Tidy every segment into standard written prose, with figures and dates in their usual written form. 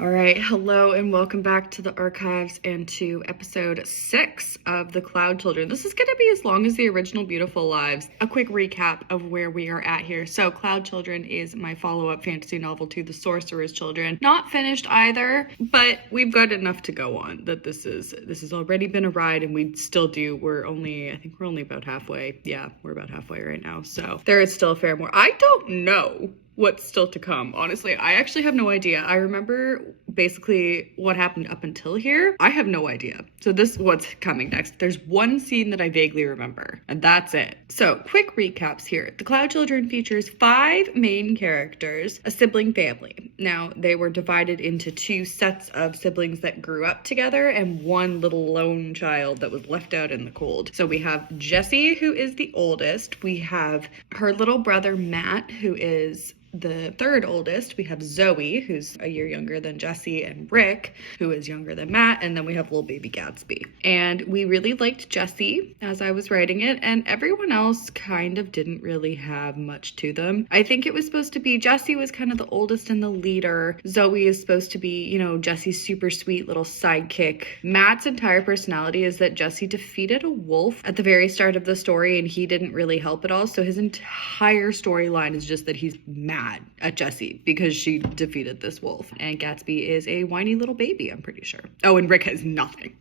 All right, hello and welcome back to the archives and to episode 6 of the Cloudchildren. This is going to be as long as the original Beautiful Lives. A quick recap of where we are at here. So Cloudchildren is my follow-up fantasy novel to The Sorcerer's Children. Not finished either, but we've got enough to go on that this has already been a ride, and we still do. I think we're only about halfway. Yeah, we're about halfway right now. So there is still a fair more. I don't know what's still to come. Honestly, I actually have no idea. I remember basically what happened up until here. I have no idea. So this is what's coming next. There's one scene that I vaguely remember, and that's it. So quick recaps here. The Cloudchildren features 5 main characters, a sibling family. Now, they were divided into 2 sets of siblings that grew up together and one little lone child that was left out in the cold. So we have Jessie, who is the oldest. We have her little brother, Matt, who is the third oldest. We have Zoe, who's a year younger than Jessie, and Rick, who is younger than Matt, and then we have little baby Gatsby. And we really liked Jessie as I was writing it, and everyone else kind of didn't really have much to them. I think it was supposed to be Jessie was kind of the oldest and the leader. Zoe is supposed to be, Jessie's super sweet little sidekick. Matt's entire personality is that Jessie defeated a wolf at the very start of the story, and he didn't really help at all. So his entire storyline is just that he's mad at Jessie because she defeated this wolf. And Gatsby is a whiny little baby, I'm pretty sure. Oh, and Rick has nothing.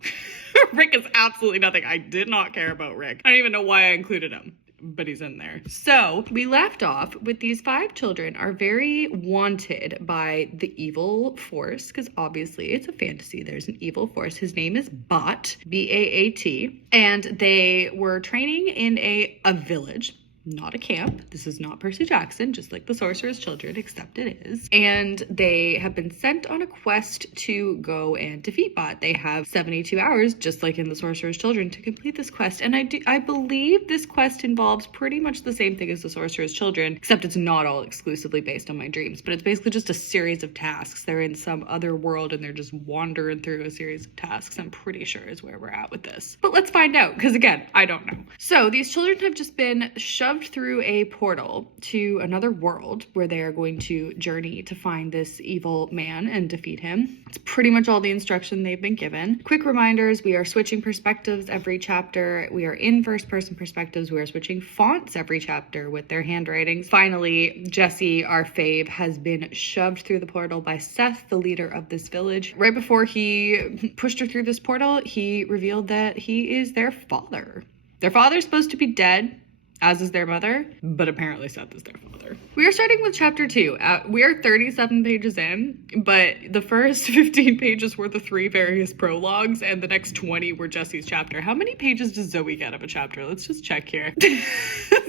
Rick is absolutely nothing. I did not care about Rick. I don't even know why I included him, but he's in there. So we left off with these 5 children are very wanted by the evil force, because obviously it's a fantasy. There's an evil force. His name is Baat, B-A-A-T, and they were training in a village. Not a camp. This is not Percy Jackson, just like The Sorcerer's Children, except it is. And they have been sent on a quest to go and defeat Baat. They have 72 hours, just like in The Sorcerer's Children, to complete this quest. And I believe this quest involves pretty much the same thing as The Sorcerer's Children, except it's not all exclusively based on my dreams. But it's basically just a series of tasks. They're in some other world and they're just wandering through a series of tasks, I'm pretty sure is where we're at with this. But let's find out, because again, I don't know. So these children have just been shoved through a portal to another world where they are going to journey to find this evil man and defeat him. It's pretty much all the instruction they've been given. Quick reminders, we are switching perspectives every chapter. We are in first-person perspectives. We are switching fonts every chapter with their handwritings. Finally, Jessie, our fave, has been shoved through the portal by Seth, the leader of this village. Right before he pushed her through this portal, he revealed that he is their father. Their father's supposed to be dead, as is their mother, but apparently Seth is their father. We are starting with chapter 2. We are 37 pages in, but the first 15 pages were the 3 various prologues, and the next 20 were Jessie's chapter. How many pages does Zoe get of a chapter? Let's just check here.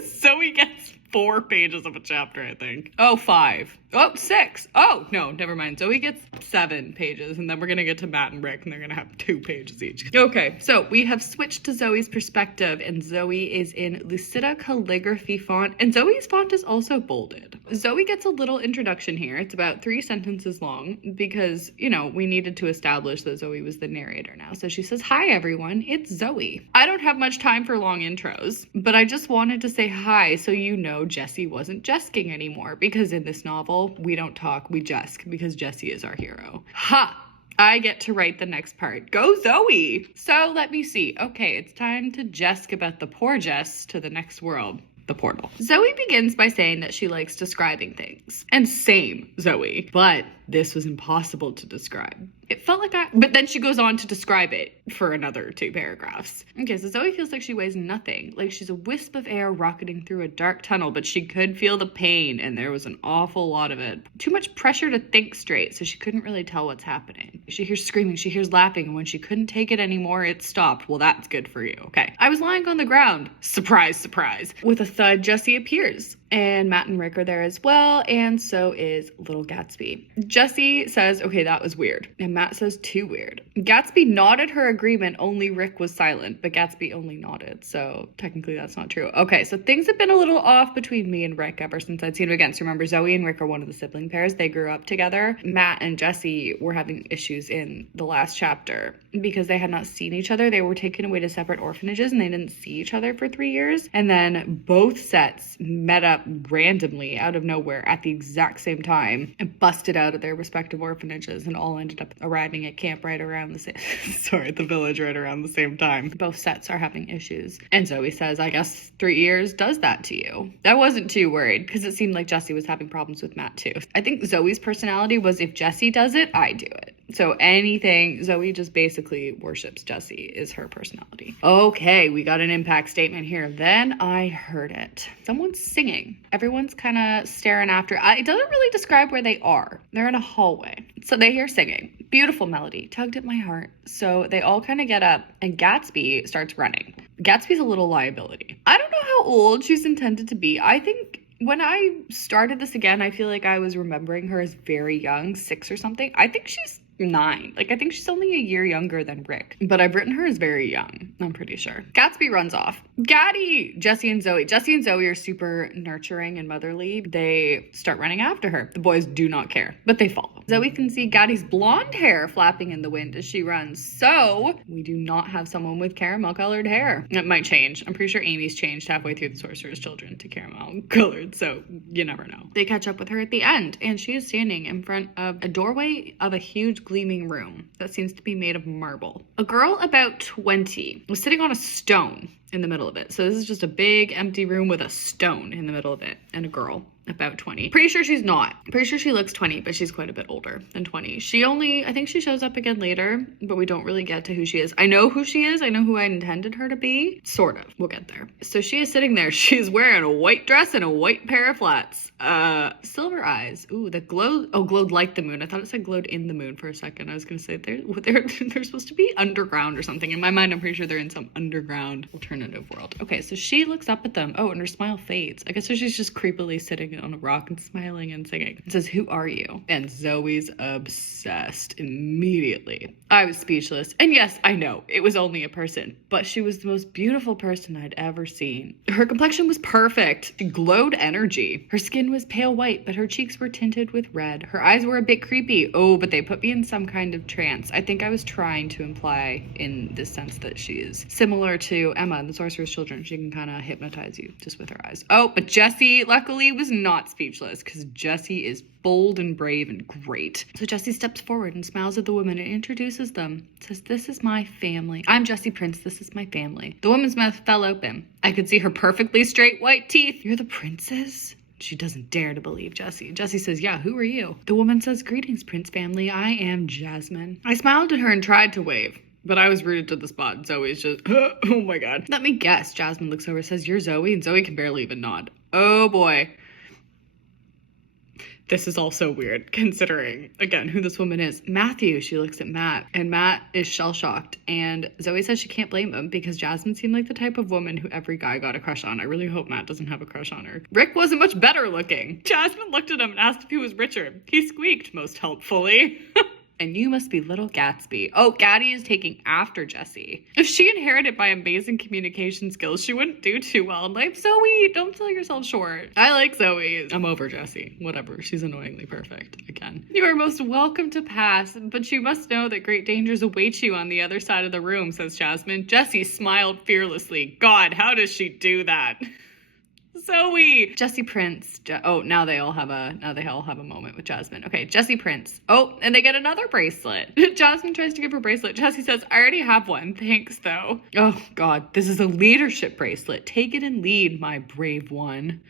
Zoe gets 4 pages of a chapter, I think. Oh, 5. Oh, 6. Oh, no, never mind. Zoe gets 7 pages, and then we're gonna get to Matt and Rick, and they're gonna have 2 pages each. Okay, so we have switched to Zoe's perspective, and Zoe is in Lucida calligraphy font, and Zoe's font is also bolded. Zoe gets a little introduction here. It's about 3 sentences long, because, we needed to establish that Zoe was the narrator now. So she says, "Hi, everyone, it's Zoe. I don't have much time for long intros, but I just wanted to say hi so Jessie wasn't jesting anymore, because in this novel, we don't talk, we jesk, because Jessie is our hero." Ha! I get to write the next part. Go Zoe! So let me see. Okay, it's time to jesk about the poor Jess to the next world. The portal. Zoe begins by saying that she likes describing things. And same, Zoe. But this was impossible to describe. It felt like but then she goes on to describe it for another 2 paragraphs. Okay, so Zoe feels like she weighs nothing, like she's a wisp of air rocketing through a dark tunnel, but she could feel the pain, and there was an awful lot of it. Too much pressure to think straight, so she couldn't really tell what's happening. She hears screaming, she hears laughing, and when she couldn't take it anymore, it stopped. Well, that's good for you. Okay. I was lying on the ground. Surprise, surprise. With a thud, Jessie appears. And Matt and Rick are there as well, and so is little Gatsby. Jessie says, okay, that was weird. And Matt says, too weird. Gatsby nodded her agreement, only Rick was silent, but Gatsby only nodded, so technically that's not true. Okay, so things have been a little off between me and Rick ever since I'd seen him again. So remember, Zoe and Rick are one of the sibling pairs. They grew up together. Matt and Jessie were having issues in the last chapter because they had not seen each other. They were taken away to separate orphanages, and they didn't see each other for 3 years. And then both sets met up randomly out of nowhere at the exact same time and busted out of their respective orphanages and all ended up arriving at camp right around the same, the village right around the same time. Both sets are having issues. And Zoe says, I guess 3 years does that to you. I wasn't too worried because it seemed like Jesse was having problems with Matt too. I think Zoe's personality was, if Jesse does it, I do it. So anything, Zoe just basically worships Jesse is her personality. Okay, we got an impact statement here. Then I heard it. Someone's singing. Everyone's kind of staring after. It doesn't really describe where they are. They're in a hallway. So they hear singing. Beautiful melody. Tugged at my heart. So they all kind of get up and Gatsby starts running. Gatsby's a little liability. I don't know how old she's intended to be. I think when I started this again, I feel like I was remembering her as very young, 6 or something. I think she's 9. Like, I think she's only a year younger than Rick, but I've written her as very young, I'm pretty sure. Gatsby runs off. Gaddy! Jesse and Zoe are super nurturing and motherly. They start running after her. The boys do not care, but they follow. Zoe can see Gaddy's blonde hair flapping in the wind as she runs. So we do not have someone with caramel colored hair. It might change. I'm pretty sure Amy's changed halfway through The Sorcerer's Children to caramel colored, so you never know. They catch up with her at the end, and she is standing in front of a doorway of a huge gleaming room that seems to be made of marble. A girl about 20 was sitting on a stone in the middle of it. So this is just a big empty room with a stone in the middle of it and a girl about 20. Pretty sure she's not. Pretty sure she looks 20, but she's quite a bit older than 20. I think she shows up again later, but we don't really get to who she is. I know who she is. I know who I intended her to be. Sort of. We'll get there. So she is sitting there. She's wearing a white dress and a white pair of flats. Silver eyes. Ooh, that glowed. Oh, glowed like the moon. I thought it said glowed in the moon for a second. I was going to say they're supposed to be underground or something. In my mind, I'm pretty sure they're in some underground alternative world. Okay, so she looks up at them. Oh, and her smile fades. I guess so she's just creepily sitting on a rock and smiling and singing. It says, who are you? And Zoe's obsessed immediately. I was speechless. And yes, I know, it was only a person, but she was the most beautiful person I'd ever seen. Her complexion was perfect. She glowed energy. Her skin was pale white, but her cheeks were tinted with red. Her eyes were a bit creepy. Oh, but they put me in some kind of trance. I think I was trying to imply in this sense that she is similar to Emma in The Sorcerer's Children. She can kind of hypnotize you just with her eyes. Oh, but Jesse, luckily, was not speechless because Jesse is bold and brave and great. So Jesse steps forward and smiles at the woman and introduces them. Says, this is my family. I'm Jesse Prince. This is my family. The woman's mouth fell open. I could see her perfectly straight white teeth. You're the princess? She doesn't dare to believe Jesse. Jesse says, yeah, who are you? The woman says, greetings, Prince family. I am Jasmine. I smiled at her and tried to wave, but I was rooted to the spot. Zoe's just, oh my God. Let me guess. Jasmine looks over and says, you're Zoe? And Zoe can barely even nod. Oh boy. This is also weird, considering, again, who this woman is. Matthew, she looks at Matt, and Matt is shell-shocked, and Zoe says she can't blame him because Jasmine seemed like the type of woman who every guy got a crush on. I really hope Matt doesn't have a crush on her. Rick wasn't much better looking. Jasmine looked at him and asked if he was richer. He squeaked most helpfully. And you must be little Gatsby. Oh, Gaddy is taking after Jesse. If she inherited my amazing communication skills, she wouldn't do too well in life. Zoe, don't sell yourself short. I like Zoe. I'm over Jesse. Whatever. She's annoyingly perfect. Again. You are most welcome to pass, but you must know that great dangers await you on the other side of the room, says Jasmine. Jesse smiled fearlessly. God, how does she do that? Zoe. Jesse Prince. Now they all have a moment with Jasmine. Okay, Jesse Prince. Oh, and they get another bracelet. Jasmine tries to give her bracelet. Jesse says, I already have one. Thanks, though. Oh, God. This is a leadership bracelet. Take it and lead, my brave one.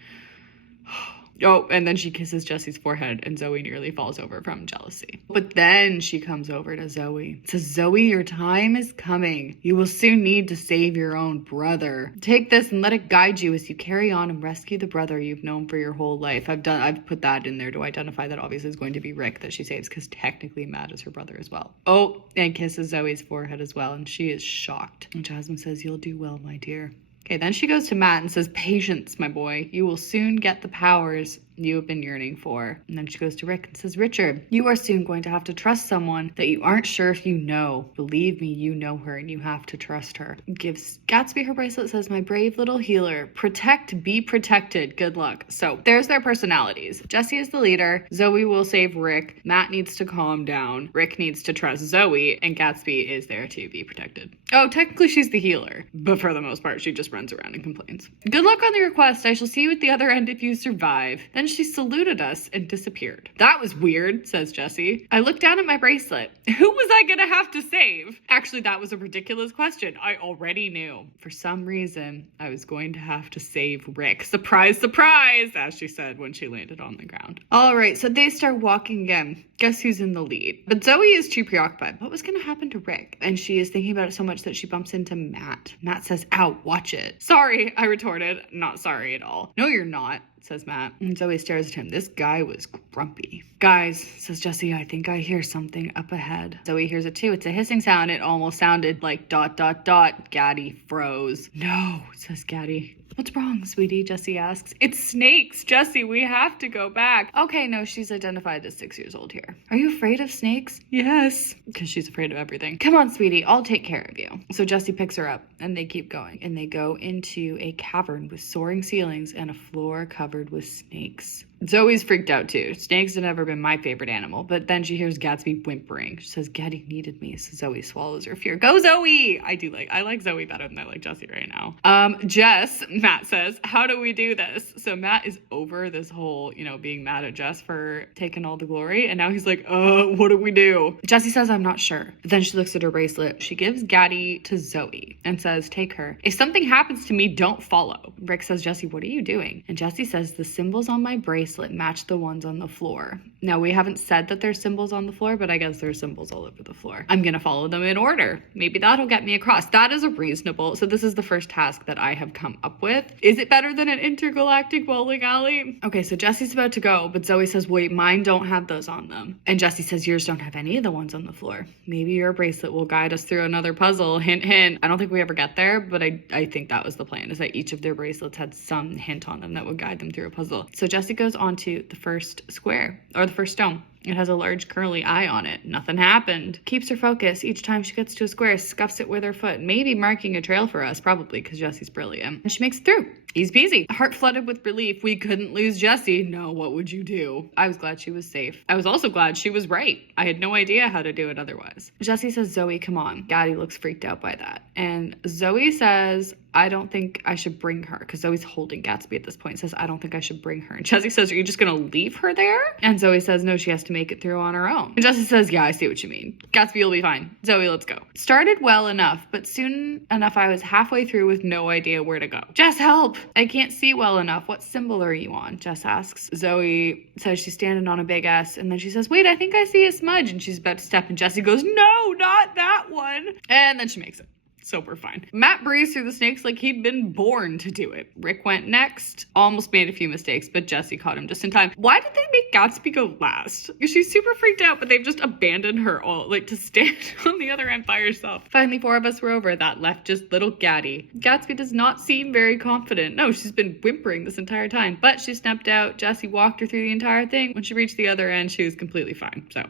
Oh, and then she kisses Jesse's forehead and Zoe nearly falls over from jealousy. But then she comes over to Zoe. Says, Zoe, your time is coming. You will soon need to save your own brother. Take this and let it guide you as you carry on and rescue the brother you've known for your whole life. I've put that in there to identify that obviously is going to be Rick that she saves because technically Matt is her brother as well. Oh, and kisses Zoe's forehead as well, and she is shocked. And Jasmine says, you'll do well, my dear. Okay, then she goes to Matt and says, patience, my boy. You will soon get the powers you have been yearning for. And then she goes to Rick and says, Richard, you are soon going to have to trust someone that you aren't sure if you know. Believe me, you know her and you have to trust her. Gives Gatsby her bracelet, says, my brave little healer. Protect, be protected. Good luck. So there's their personalities. Jessie is the leader. Zoe will save Rick. Matt needs to calm down. Rick needs to trust Zoe. And Gatsby is there to be protected. Oh, technically she's the healer. But for the most part, she just runs around and complains. Good luck on the request. I shall see you at the other end if you survive. Then she saluted us and disappeared. That was weird, says Jessie. I looked down at my bracelet. Who was I gonna have to save? Actually, that was a ridiculous question. I already knew. For some reason, I was going to have to save Rick. Surprise, surprise, as she said when she landed on the ground. All right, so they start walking again. Guess who's in the lead? But Zoe is too preoccupied. What was going to happen to Rick? And she is thinking about it so much that she bumps into Matt. Matt says, ow, watch it. Sorry, I retorted. Not sorry at all. No, you're not, says Matt. And Zoe stares at him. This guy was grumpy. Guys, says Jessie, I think I hear something up ahead. Zoe hears it too. It's a hissing sound. It almost sounded like ... Gaddy froze. No, says Gaddy. What's wrong, sweetie? Jessie asks. It's snakes, Jessie. We have to go back. Okay, no, she's identified as 6 years old here. Are you afraid of snakes? Yes. Because she's afraid of everything. Come on, sweetie. I'll take care of you. So Jessie picks her up and they keep going. And they go into a cavern with soaring ceilings and a floor covered with snakes. Zoe's freaked out too. Snakes have never been my favorite animal, but then she hears Gatsby whimpering. She says, Gaddy needed me, so Zoe swallows her fear. Go, Zoe! I like Zoe better than I like Jessie right now. Jess, Matt says, how do we do this? So Matt is over this whole, being mad at Jess for taking all the glory, and now he's like, what do we do? Jessie says, I'm not sure. But then she looks at her bracelet. She gives Gaddy to Zoe and says, take her. If something happens to me, don't follow. Rick says, Jessie, what are you doing? And Jessie says, the symbols on my bracelet match the ones on the floor. Now, we haven't said that there's symbols on the floor, but I guess there's symbols all over the floor. I'm gonna follow them in order. Maybe that'll get me across. That is a reasonable. So this is the first task that I have come up with. Is it better than an intergalactic bowling alley? Okay, so Jessie's about to go, but Zoe says, wait, mine don't have those on them. And Jessie says, yours don't have any of the ones on the floor. Maybe your bracelet will guide us through another puzzle. Hint, hint. I don't think we ever get there, but I think that was the plan, is that each of their bracelets had some hint on them that would guide them through a puzzle. So Jessie goes onto the first square, or the first stone. It has a large curly eye on it. Nothing happened. Keeps her focus. Each time she gets to a square, scuffs it with her foot, maybe marking a trail for us, probably because Jessie's brilliant. And she makes it through. Easy peasy. Heart flooded with relief. We couldn't lose Jessie. No, what would you do? I was glad she was safe. I was also glad she was right. I had no idea how to do it otherwise. Jessie says, Zoe, come on. Gaddy looks freaked out by that. And Zoe says, I don't think I should bring her, because Zoe's holding Gatsby at this point. Says, I don't think I should bring her. And Jessie says, are you just going to leave her there? And Zoe says, no, she has to make it through on her own. And Jessie says, yeah, I see what you mean. Gatsby will be fine. Zoe, let's go. Started well enough, but soon enough I was halfway through with no idea where to go. Jess, help! I can't see well enough. What symbol are you on? Jess asks. Zoe says she's standing on a big S, and then she says, wait, I think I see a smudge. And she's about to step, and Jessie goes, no, not that one. And then she makes it. So we're fine. Matt breezed through the snakes like he'd been born to do it. Rick went next. Almost made a few mistakes, but Jessie caught him just in time. Why did they make Gatsby go last? She's super freaked out, but they've just abandoned her all, to stand on the other end by herself. Finally, 4 of us were over. That left just little Gaddy. Gatsby does not seem very confident. No, she's been whimpering this entire time, but she stepped out. Jessie walked her through the entire thing. When she reached the other end, she was completely fine. So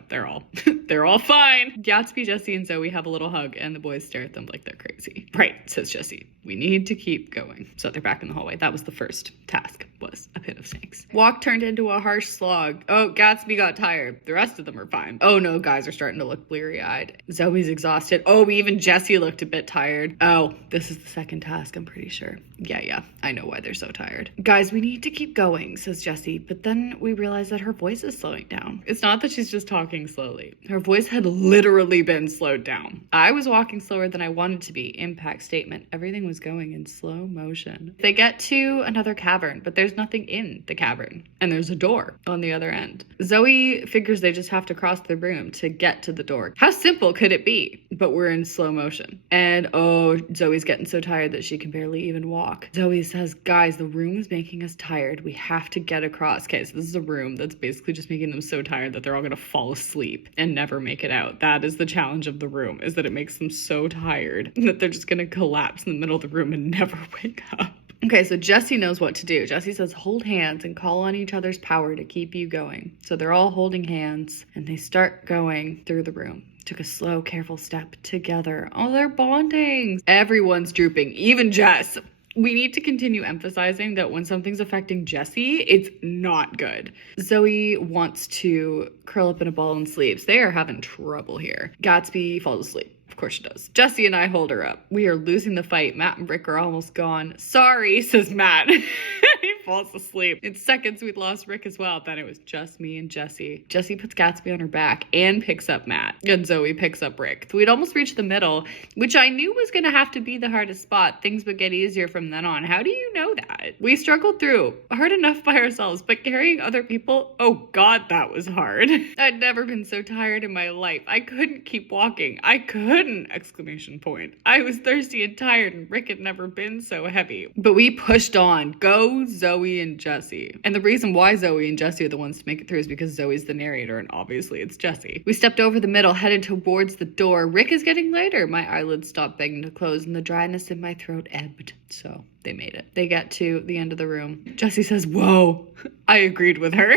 they're all fine. Gatsby, Jessie, and Zoe have a little hug, and the boys stare at them like they're crazy. Right, says Jessie. We need to keep going. So they're back in the hallway. That was the first task, was a pit of snakes. Walk turned into a harsh slog. Oh, Gatsby got tired. The rest of them are fine. Oh no, guys are starting to look bleary-eyed. Zoe's exhausted. Oh, even Jessie looked a bit tired. Oh, this is the second task, I'm pretty sure. Yeah, I know why they're so tired. Guys, we need to keep going, says Jessie, but then we realize that her voice is slowing down. It's not that she's just talking slowly. Her voice had literally been slowed down. I was walking slower than I wanted to be. Impact statement. Everything was going in slow motion. They get to another cavern, but there's nothing in the cavern. And there's a door on the other end. Zoe figures they just have to cross the room to get to the door. How simple could it be? But we're in slow motion. And oh, Zoe's getting so tired that she can barely even walk. Zoe says, guys, the room is making us tired. We have to get across. Okay, so this is a room that's basically just making them so tired that they're all gonna fall asleep and never make it out. That is the challenge of the room, is that it makes them so tired that they're just gonna collapse in the middle of the room and never wake up. Okay, so Jesse knows what to do. Jesse says, hold hands and call on each other's power to keep you going. So they're all holding hands and they start going through the room. Took a slow, careful step together. Oh, they're bonding. Everyone's drooping, even Jess. We need to continue emphasizing that when something's affecting Jesse, it's not good. Zoe wants to curl up in a ball and sleep. They are having trouble here. Gatsby falls asleep. Of course she does. Jesse and I hold her up. We are losing the fight. Matt and Rick are almost gone. Sorry, says Matt. He falls asleep. In seconds, we'd lost Rick as well. Then it was just me and Jesse. Jesse puts Gatsby on her back and picks up Matt. And Zoe picks up Rick. So we'd almost reached the middle, which I knew was going to have to be the hardest spot. Things would get easier from then on. How do you know that? We struggled through. Hard enough by ourselves, but carrying other people, oh God, that was hard. I'd never been so tired in my life. I couldn't keep walking. I couldn't! Exclamation point. I was thirsty and tired, and Rick had never been so heavy. But we pushed on. Go Zoe and Jesse. And the reason why Zoe and Jesse are the ones to make it through is because Zoe's the narrator, and obviously it's Jesse. We stepped over the middle, headed towards the door. Rick is getting lighter. My eyelids stopped begging to close, and the dryness in my throat ebbed. So they made it. They get to the end of the room. Jesse says, whoa. I agreed with her.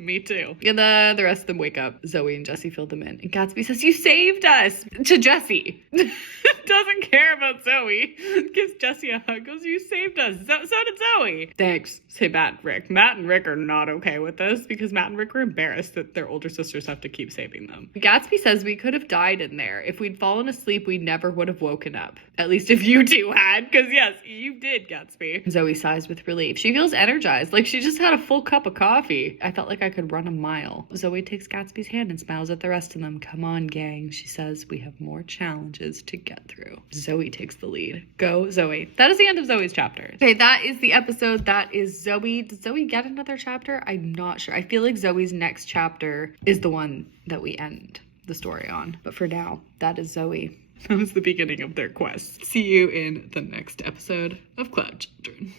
Me too. And the rest of them wake up. Zoe and Jesse fill them in. And Gatsby says, you saved us! To Jesse. Doesn't care about Zoe. Gives Jesse a hug. Goes, you saved us. So did Zoe. Thanks, say Matt and Rick. Matt and Rick are not okay with this because Matt and Rick are embarrassed that their older sisters have to keep saving them. Gatsby says we could have died in there. If we'd fallen asleep, we never would have woken up. At least if you two had. Because yes, you did, Gatsby. Zoe sighs with relief. She feels energized. Like she just had a full cup of coffee. I felt like I could run a mile. Zoe takes Gatsby's hand and smiles at the rest of them. Come on, gang, she says. We have more challenges to get through. Zoe takes the lead. Go, Zoe. That is the end of Zoe's chapter. Okay, that is the episode. That is Zoe. Does Zoe get another chapter? I'm not sure. I feel like Zoe's next chapter is the one that we end the story on. But for now, that is Zoe. That was the beginning of their quest. See you in the next episode of Cloudchildren.